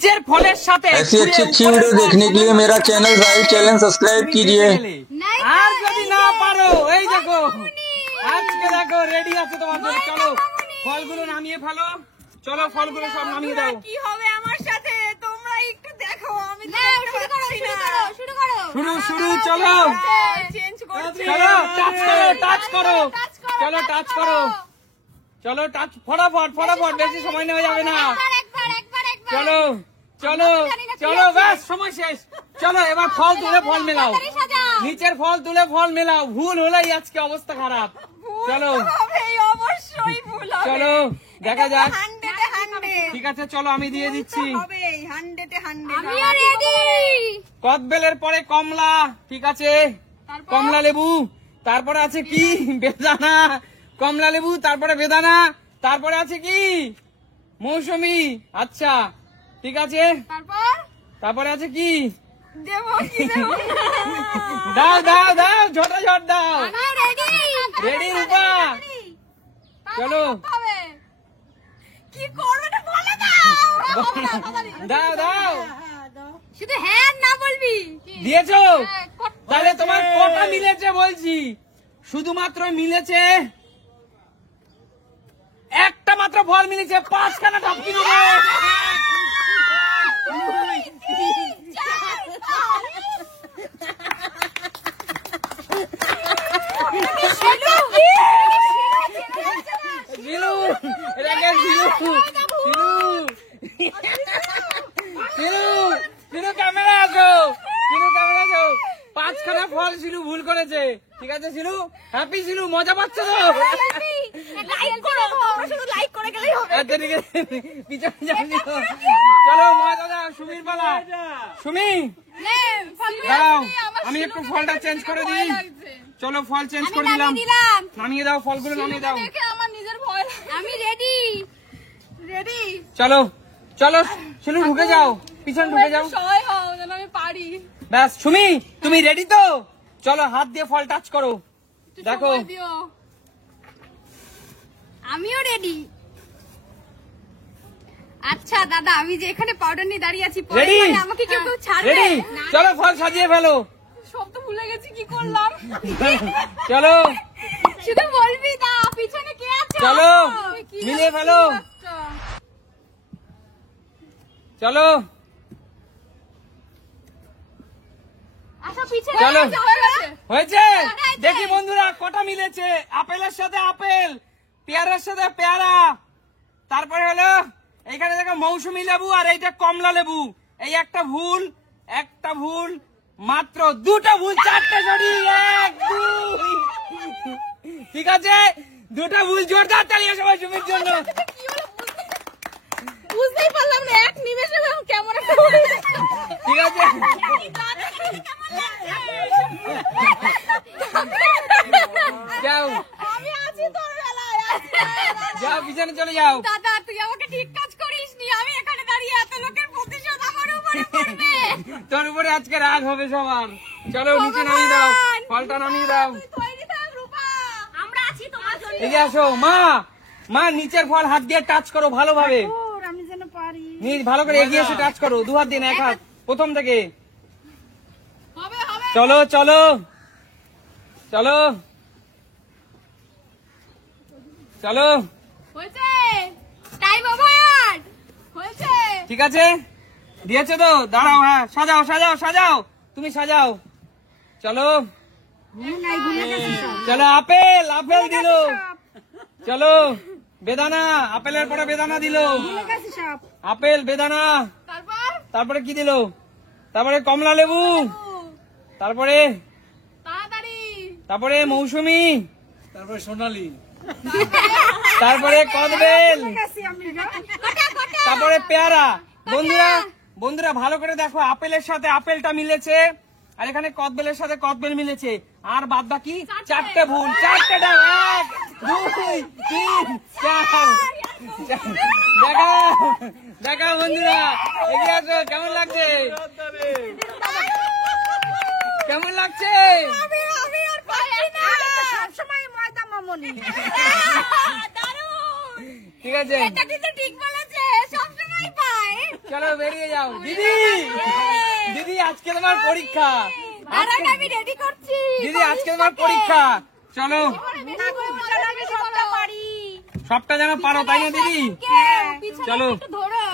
নিচের ফলের সাথে ऐसी अच्छी अच्छी वीडियो देखने के लिए मेरा चैनल राइल चैनल सब्सक्राइब कीजिए। আর যদি না পারো এই দেখো আজকে দেখো রেডি আছে তোমার জন্য। চলো ফলগুলো নামিয়ে ফেলো, চলো ফলগুলো সব নামিয়ে দাও। কি হবে আমার সাথে তোমরা একটু দেখো। আমি শুরু চলো চেঞ্জ করছি। চলো টাচ করো চলো টাচ করো, চলো টাচ ফটাফট বেশি সময় নেওয়া যাবে না। চলো চলো চলো ব্যাস সময় শেষ। চলো এবার ফল তুলে ফল মেলাও, নিচের ফল তুলে ফল মেলাও। ভুল হলেই আজকে অবস্থা খারাপ। চলো অবশ্যই ভুল হবে। চলো দেখা যাক। 100 ঠিক আছে চলো আমি দিয়ে দিচ্ছি। হবে 100 আমিও রেডি। কদবেলের পরে কমলা, ঠিক আছে কমলা লেবু, তারপরে আছে কি বেদানা, কমলা লেবু তারপরে বেদানা, তারপরে আছে কি মৌসুমী। আচ্ছা ঠিক আছে তারপরে আছে কি দেবো কি দেবো? দাও দাও দাও ঝটাঝট দাও। আমিও রেডি। রেডি রূপা? চলো কি করবে না বলে দাও দাও। শুধু হ্যাঁ না বলবি। দিয়েছো? তাহলে তোমার কটা মিলেছে বলছি? শুধুমাত্র মিলেছে একটা মাত্র ফল মিলেছে, 5খানা টপকি নেবে। ক্যামেরা আসো, 5খানা ফল শিলু ভুল করেছে। ঠিক আছে শিলু, হ্যাপি শিলু, মজা পাচ্ছ তো? লাইক করো, তোমরা শুধু লাইক করে গেলেই হবে। আচ্ছা ঠিক আছে পিছনে যাও। চলো মজা দাও। সুমির পালা। সুমি দাও, আমি একটু ফলটা চেঞ্জ করে দিই। চলো ফল চেঞ্জ করে দিলাম। নামিয়ে দাও ফলগুলো, নামিয়ে দাও। আমার নিজের ভয়। আমি রেডি। চলো চলো শিলু ঢুকে যাও, পিছনে ঢুকে যাও। সহায় হও যেন আমি পারি। ব্যাস সুমি তুমি রেডি তো? চলো হাত দিয়ে ফল টাচ করো, দেখো। আমিও রেডি। আচ্ছা দাদা, আমি যে এখানে পাউডার নিয়ে দাঁড়িয়ে আছি, পরে রেডি? মানে আমাকে কেউ ছাড়বে? রেডি? চলো ফল সাজিয়ে ফেলো। সব তো ভুলে গেছি কি করলাম। চলো শুধু বলবি না পিছনে কে আছে। চলো মিলিয়ে ফেলো। চলো আচ্ছা পিছনে চলো। আছে। হয়েছে? দেখি বন্ধুরা কটা মিলেছে। আপেলের সাথে আপেল, পেয়ারার সাথে পেয়ারা, তারপরে হলো এইখানে দেখো মৌসুমী লেবু, আর এইটা কমলা লেবু। এই একটা ভুল, মাত্র 2টা ভুল, 4টে সরি, 1 2। ঠিক আছে 2টা ভুল, জোরদার তালিয়া সবাই সুমির জন্য। বুঝতেই পারলাম না এক নিমেষে কেমন একটা ঠিক আছে যাও আমি আছি তোর বেলায়। যাও পিছনে চলে যাও। দাদা তুই আমাকে ঠিক কাজ করিসনি। আমি এখানে দাঁড়িয়ে এত লোকের প্রতিশোধ আমার উপরে পড়বে। তোর উপরে আজকে রাগ হবে সবার। চলো নিচে নামিয়ে দাও, ফলটা নামিয়ে দাও। তৈরি থাক রূপা, আমরা আছি তোমার জন্য। এগিয়ে আসো। মা নিচের ফল হাত দিয়ে টাচ করো ভালোভাবে। আমি যেন পারি। ভালো করে এগিয়ে এসে টাচ করো, 2 হাত দিন, 1 হাত প্রথম থেকে। হবে চলো চলো চলো চলো। হয়েছে টাইম ওভার। হয়েছে। ঠিক আছে দিয়েছো তো? দাঁড়াও, হ্যাঁ সাজাও তুমি সাজাও। চলো চলো আপেল দিল। চলো বেদানা, আপেলের পরে বেদানা দিল। আপেল বেদানা, তারপরে কি দিল? তারপরে কমলা লেবু, তারপরে তারপরে মৌসুমী, তারপরে সোনালী, তারপরে কদবেল, তারপরে পেয়ারা। বন্ধুরা ভালো করে দেখো, আপেলের সাথে আপেলটা মিলেছে, আর এখানে কদবেলের সাথে কদবেল মিলেছে, আর বাদ বাকি 4টে ভুল। 4টে দাও, 1 2 3 4। দেখাও বন্ধুরা, এগিয়ে আসো। কেমন লাগছে? আমি আর পারি না। সবসময় ময়দা মামনি। ঠিক আছে এটা কিন্তু ঠিক বলেছে, সবসময় পায়। চলো বেরিয়ে যাও দিদি। দিদি আজকে তোমার পরীক্ষা, দাঁড়ান আমি রেডি করছি। দিদি আজকে তোমার পরীক্ষা। চলো সবটা পারি। সবটা যেন পারো, তাই না দিদি? চলো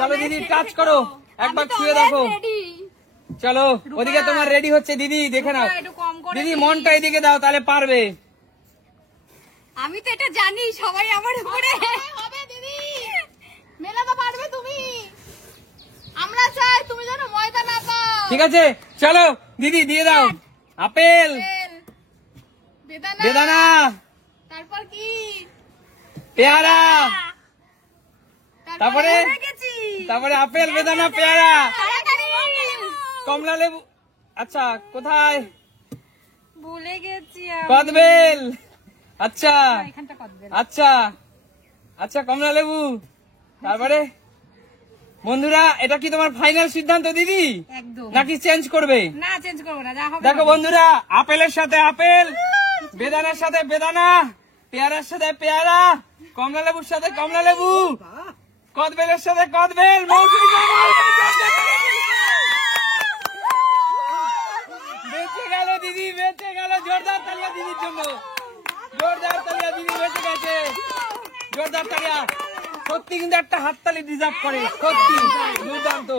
চলো দিদি টাচ করো, একবার ছুঁয়ে দেখো। চলো ওদিকে তোমার রেডি হচ্ছে দিদি, দেখে নাও। দিদি মনটা এদিকে দাও, তাহলে পারবে। আমি তো এটা জানি, সবাই আমার উপরে হবে। দিদি মেলাতে পারবে তুমি, আমরা চাই তুমি যেন ময়দা না পাও। ঠিক আছে চলো দিদি দিয়ে দাও। আপেল, বেদানা, বেদানা, তারপর কি পেয়ারা, তারপরে ভুলে গেছি। তারপরে আপেল, বেদানা, পেয়ারা, তাড়াতাড়ি। কমলা লেবু। আচ্ছা কোথায়? ভুলে গেছি কদবেল। আচ্ছা এখানটা কদবেল। আচ্ছা আচ্ছা কমলা লেবু। তারপরে বন্ধুরা এটা কি তোমার ফাইনাল সিদ্ধান্ত দিদি, একদম নাকি চেঞ্জ করবে? না, চেঞ্জ করবো না, যা হবে দেখো বন্ধুরা, আপেলের সাথে আপেল, বেদানার সাথে বেদানা, পেয়ারার সাথে পেয়ারা, কমলা লেবুর সাথে কমলা লেবু, কদবেলের সাথে কদবেল, মৌসুমী বেঁচে গেল দিদি, বেঁচে গেল। জোরদার তালিয়া দিদির জন্য, জোরদার তালিয়া, দিদি বেঁচে গেছে। জোরদার তালিয়া। সত্যি কিন্তু একটা হাততালি ডিজার্ভ করে, সত্যি দুর্দান্ত।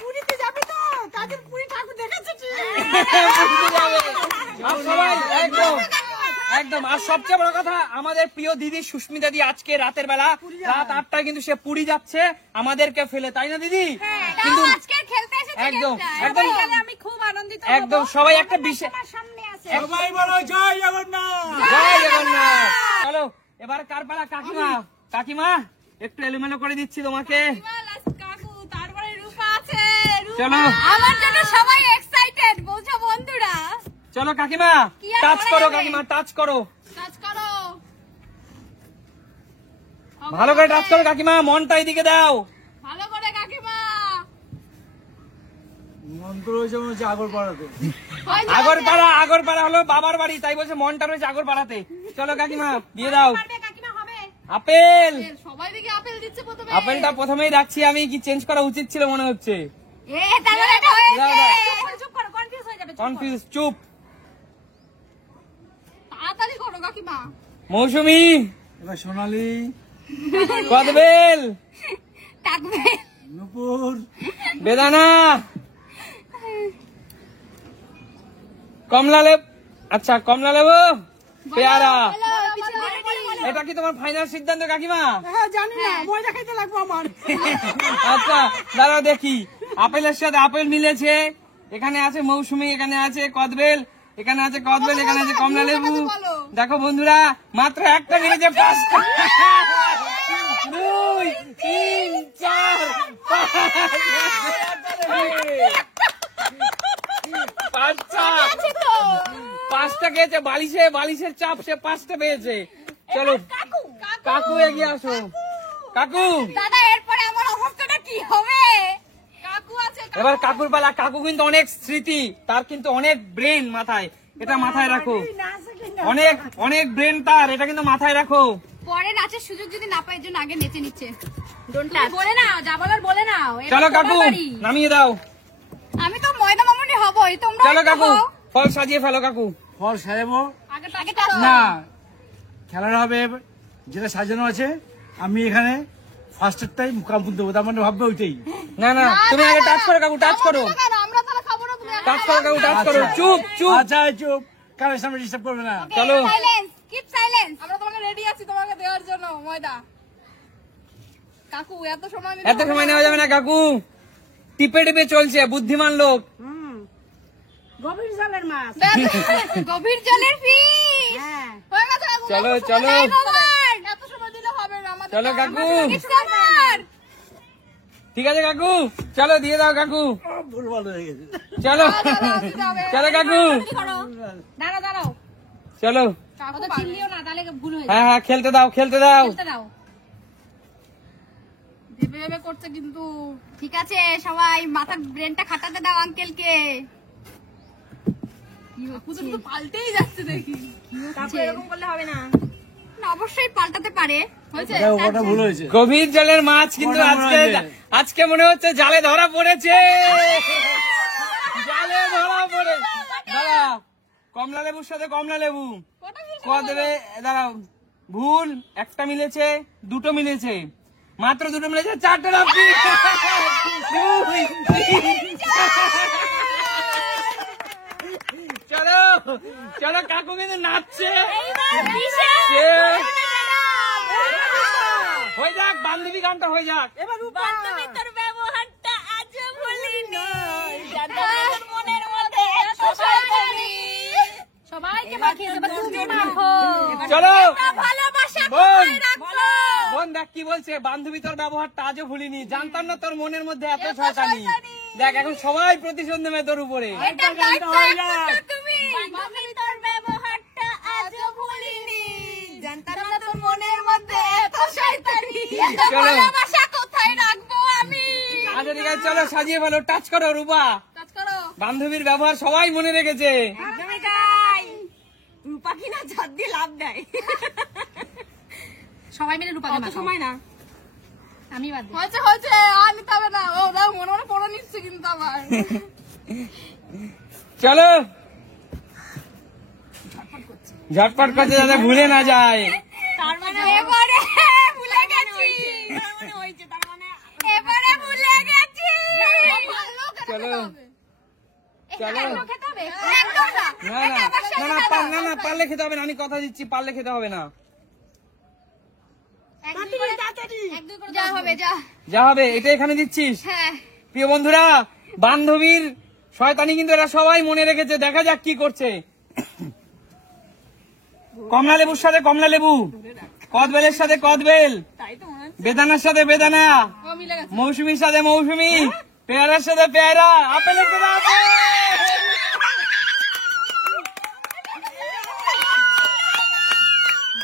পুরীতে যাবে তো, তাদের পুরী ঠাকুর দেখাচ্ছে কি? বুঝতে যাবে। আর সবাই একদম একদম। আর সবচেয়ে বড় কথা, আমাদের প্রিয় দিদি সুস্মিতা দি আজকে রাতের বেলা রাত 8টায় কিন্তু সে পুরী যাচ্ছে আমাদেরকে ফেলে, তাই না দিদি? কিন্তু আজকে খেলতে এসেছে একদম গেমটা। একদম আমি খুব আনন্দিত হব। একদম সবাই একটা বিশেষ। আমার সামনে আছে। সবাই বলো জয় জগন্নাথ, জয় জগন্নাথ। চলো এবার কার পালা? কাকিমা। কাকিমা একটু এলোমেলো করে দিচ্ছি তোমাকে। কাকু, তারপরে রূপা আছে। রূপা। চলো। আমার জন্য সবাই এক্সাইটেড, বলছো বন্ধুরা। চলো কাকিমা কি আর টাচ করা করো, যাবে? কাকিমা টাচ করো, কাজ করো। ভালো করে টাচ করো কাকিমা, মনটা এদিকে দাও। ভালো করে কাকিমা। মন্ত্র হয়েছে মনে হচ্ছে আগরপাড়াতে। আগরপাড়া, আগরপাড়া হলো বাবার বাড়ি, তাই বলছে মনটা রয়েছে আগরপাড়াতে। চলো কাকিমা দিয়ে দাও। পারবে কাকিমা, হবে। আপেল, সবাই দিকে আপেল দিচ্ছে প্রথমে। আপেলটা প্রথমেই রাখছি আমি, কি চেঞ্জ করা উচিত ছিল মনে হচ্ছে। তারপরে এটা হয়েছে। দাও, দাও। চুপ করো, কনফিউজ হয়ে যাবে। কনফিউজ, চুপ। তাড়াতাড়ি করো কাকিমা। মৌসুমী, এবার সোনালি, কদবেল, থাকবে। নুপুর, বেদানা, কমলা লেবু। আচ্ছা কমলা লেবু, পেয়ারা। এটা কি তোমার ফাইনাল সিদ্ধান্ত কাকিমা? হ্যাঁ জানি না, ময়দা খাইতে লাগবো আমার। আচ্ছা দাঁড়াও দেখি। আপেলের সাথে আপেল মিলেছে, এখানে আছে মৌসুমী, এখানে আছে কদবেল, এখানে আছে কদবেল, এখানে আছে কমলা লেবু। দেখো বন্ধুরা, মাত্র একটা মিলেছে, 5টা। 2, 3, 4, 5টা খেয়েছে। বালিশে, বালিশের চাপ, সে 5টা পেয়েছে। চলো কাকু এগিয়ে আসো। কাকু দাদা, এরপরে আমার অবস্থাটা কি হবে? কাকু আছে। এবার কাকুর পালা। কাকু কিন্তু অনেক স্মৃতি, তার কিন্তু অনেক ব্রেন মাথায়, এটা মাথায় রাখো। অনেক অনেক ব্রেন তার, এটা কিন্তু মাথায় রাখো। পরে নাচের সুযোগ যদি না পাই, জন্য আগে নেচে নিচ্ছে। তুমি বলে নাও, যা বলার বলে নাও। এটা চলো তোমার কাকু বাড়ি। নামিয়ে দাও। আমি তো ময়দা মামুনি হবই, তোমরা চলো কাকু ফল সাজিয়ে ফেলো কাকু। ফল সাজাবো আগে টাচ না, খেলাটা হবে যেটা সাজানো আছে। আমি এখানে ফার্স্টেরটাই কামড় দেবো, তার মানে ভাববে ওইটাই। না না তুমি আগে টাচ করো কাকু, টাচ করো, আমরা তাহলে খাবো না, তুমি টাচ করো কাকু, টাচ করো। চুপ চুপ। আচ্ছা চুপ, কারোর সামনে ডিস্টার্ব করবে না। চলো। Silence, keep silence. আমরা তোমাকে রেডি আছি তোমাকে দেওয়ার জন্য ময়দা। কাকু এত সময় এত সময় নেওয়া যাবে না কাকু, টিপে টিপে চলছে, বুদ্ধিমান লোক। গভীর জলের মাছ। গভীর জলের ফিশ। হ্যাঁ। হয়ে গেছে কাকু। চলো, এত সময় চলো। নেই বাবার। এত সময় দিলে হবে না আমাদের। চলো কাকু। It's over. ঠিক আছে কাকু, চলো দিয়ে দাও কাকু। ভুল ভালো হয়ে গেছে। চলো চলো কাকু, দাঁড়াও দাঁড়াও। চলো। কাকু তো চিনলিও না, তাহলে ভুল হয়ে হ্যাঁ হ্যাঁ খেলতে দাও, খেলতে দাও। খেলতে দাও। ভেবে ভেবে করছে কিন্তু। ঠিক আছে সবাই মাথার ব্রেনটা খাটাতে দাও আঙ্কেলকে। কি হচ্ছে? তো পাল্টেই যাচ্ছে দেখি। তারপর এরকম করলে হবে না। না, অবশ্যই পাল্টাতে পারে। হয়েছে? ওটা ভুল হয়েছে। গভীর জলের মাছ কিন্তু ওটা মনে হয়েছে। আজকে মনে হচ্ছে জালে ধরা পড়েছে, জালে ধরা পড়ে। দাঁড়া, কমলা লেবুর সাথে কমলা লেবু কত দেবে? দাঁড়াও, ভুল, একটা মিলেছে, দুটো মিলেছে, মাত্র দুটো মিলেছে, চারটে রাখি। চলো চলো, কাকু কিন্তু নাচছে। হয়ে যাক, বান্ধবী গানটা হয়ে যাক। বান্ধবী তোর ব্যবহারটা আজও ভুলিনি, জানতাম না তোর মনের মধ্যে এত শয়তানি। সবাইকে মাখিয়ে দেব, তুমি মাখো। চলো ভালোবাসা বোন, কোথায় রাখো? বোন দেখ কি বলছে, বান্ধবী তোর ব্যবহারটা আজও ভুলিনি, জানতাম না তোর মনের মধ্যে এত শয়তানি। দেখ এখন সবাই প্রতিশোধ নেবে তোর উপরে। এটা গাইতে একমাত্র তুমি। বান্ধবী তোর ব্যবহারটা আজও ভুলিনি, জানতাম না তোর মনের মধ্যে এত শয়তানি। চলো। ভালোবাসা কোথায় রাখবো আমি? আচ্ছা ঠিক আছে, চলো সাজিয়ে ফেলো, টাচ করো রূপা। কাজ করো। বান্ধবীর ব্যবহার সবাই মনে রেখেছে। একদমই তাই। রূপা কিনা ঝাড় দিয়ে লাভ দেয়। সবাই মিলে রূপাকে মাখাও। সময় না, আমি বাদ দিই। হয়েছে হয়েছে, আর নিতে হবে না। ও ওরা মনে মনে পড়ে নিচ্ছে কিন্তু আবার। চলো, ঝটপট করতে যাতে ভুলে না যায়। তার মানে এবারে ভুলে গেছি। তার মানে হয়েছে, তার মানে এবারে ভুলে গেছি। চলো চলো, খেতে হবে? একদম না। না না না না, না না, পারলে খেতে হবে না, আমি কথা দিচ্ছি, পারলে খেতে হবে না। যা হবে, যা। যা হবে এটা এখানে দিচ্ছিস। হ্যাঁ। প্রিয় বন্ধুরা, বান্ধবীর শয়তানি কিন্তু এরা সবাই মনে রেখেছে, দেখা যাক কি করছে। কমলা লেবুর সাথে কমলা লেবু, কদবেলের সাথে কদবেল, বেদানার সাথে বেদানা, মৌসুমীর সাথে মৌসুমী, পেয়ারার সাথে পেয়ারা, আপেলের সাথে আপেল।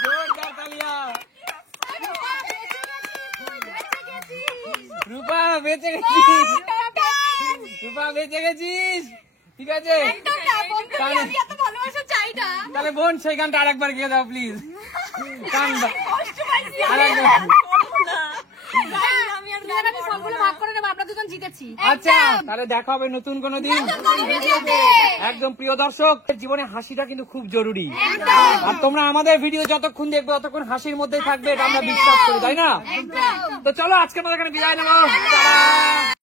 জোরদার তালিয়া। রূপা বেঁচে গেছিস, রূপা বেঁচে গেছিস, ঠিক আছে। তাহলে ভালোবাসা চাই না। তাহলে বোন সেই গানটা আরেকবার গিয়ে দাও প্লিজ। কষ্ট পাইছি আমি। আরেকবার। আমি সবগুলো ভাগ করে নেবো, আমরা দুজন জিতেছি। আচ্ছা তাহলে দেখা হবে নতুন কোনো দিন। একদম প্রিয় দর্শক, জীবনে হাসিটা কিন্তু খুব জরুরি, আর তোমরা আমাদের ভিডিও যতক্ষণ দেখবে ততক্ষণ হাসির মধ্যেই থাকবে, এটা আমরা বিশ্বাস করি, তাই না? তো চলো আজকে আমাদের এখানে বিদায় নেবো। টাটা।